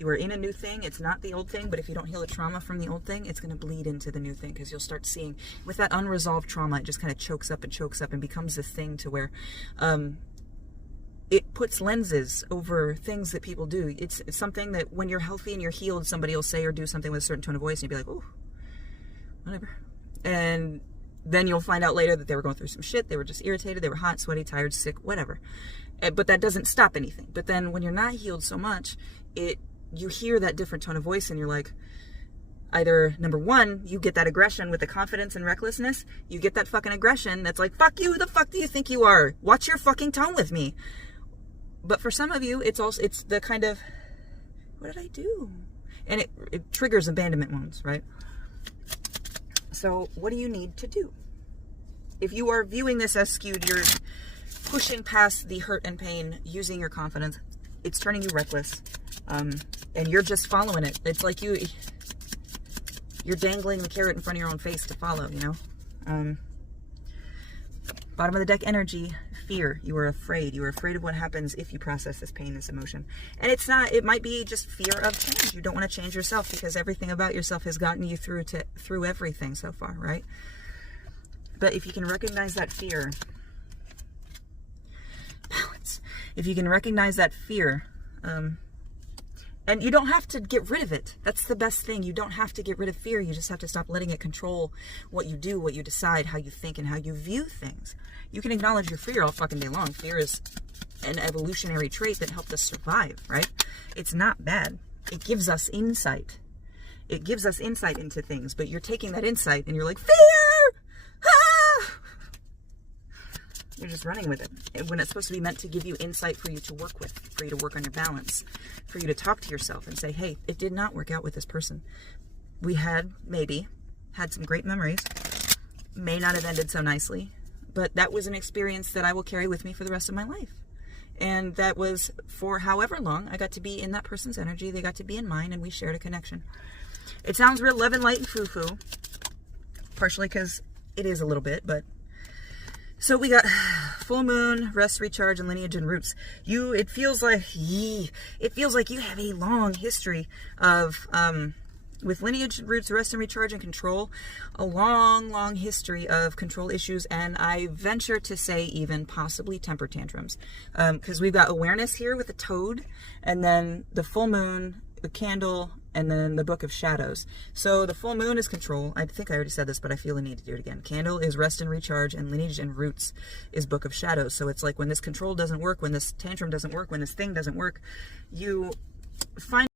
You are in a new thing. It's not the old thing, but if you don't heal the trauma from the old thing, it's going to bleed into the new thing, because you'll start seeing, with that unresolved trauma, it just kind of chokes up and becomes this thing to where it puts lenses over things that people do. It's something that when you're healthy and you're healed, somebody will say or do something with a certain tone of voice, and you'll be like, oh, whatever. And then you'll find out later that they were going through some shit. They were just irritated. They were hot, sweaty, tired, sick, whatever. But that doesn't stop anything. But then when you're not healed so much, you hear that different tone of voice, and you're like, either, number one, you get that aggression with the confidence and recklessness. You get that fucking aggression that's like, fuck you, who the fuck do you think you are? Watch your fucking tone with me. But for some of you, it's the kind of, what did I do? And it triggers abandonment wounds, right? So what do you need to do? If you are viewing this as skewed, you're pushing past the hurt and pain, using your confidence. It's turning you reckless. And you're just following it. It's like you're dangling the carrot in front of your own face to follow, you know? Bottom of the deck energy, fear. You are afraid. You are afraid of what happens if you process this pain, this emotion. And it might be just fear of change. You don't want to change yourself because everything about yourself has gotten you through everything so far, right? But if you can recognize that fear, balance. If you can recognize that fear, and you don't have to get rid of it. That's the best thing. You don't have to get rid of fear. You just have to stop letting it control what you do, what you decide, how you think, and how you view things. You can acknowledge your fear all fucking day long. Fear is an evolutionary trait that helped us survive, right? It's not bad. It gives us insight. It gives us insight into things, but you're taking that insight and you're like, fear! Ah! You're just running with it. When it's supposed to be meant to give you insight for you to work with, for you to work on your balance, for you to talk to yourself and say, hey, it did not work out with this person. We maybe had some great memories. May not have ended so nicely, but that was an experience that I will carry with me for the rest of my life. And that was for however long I got to be in that person's energy. They got to be in mine, and we shared a connection. It sounds real love and light and foo-foo, partially because it is a little bit, but so we got full moon, rest, recharge, and lineage and roots. It feels like you have a long history of, with lineage, roots, rest and recharge, and control, a long, long history of control issues, and I venture to say even possibly temper tantrums. Because we've got awareness here with the toad, and then the full moon, the candle, and then the Book of Shadows. So the full moon is control. I think I already said this, but I feel the need to do it again. Candle is rest and recharge, and lineage and roots is Book of Shadows. So it's like when this control doesn't work, when this tantrum doesn't work, when this thing doesn't work, you find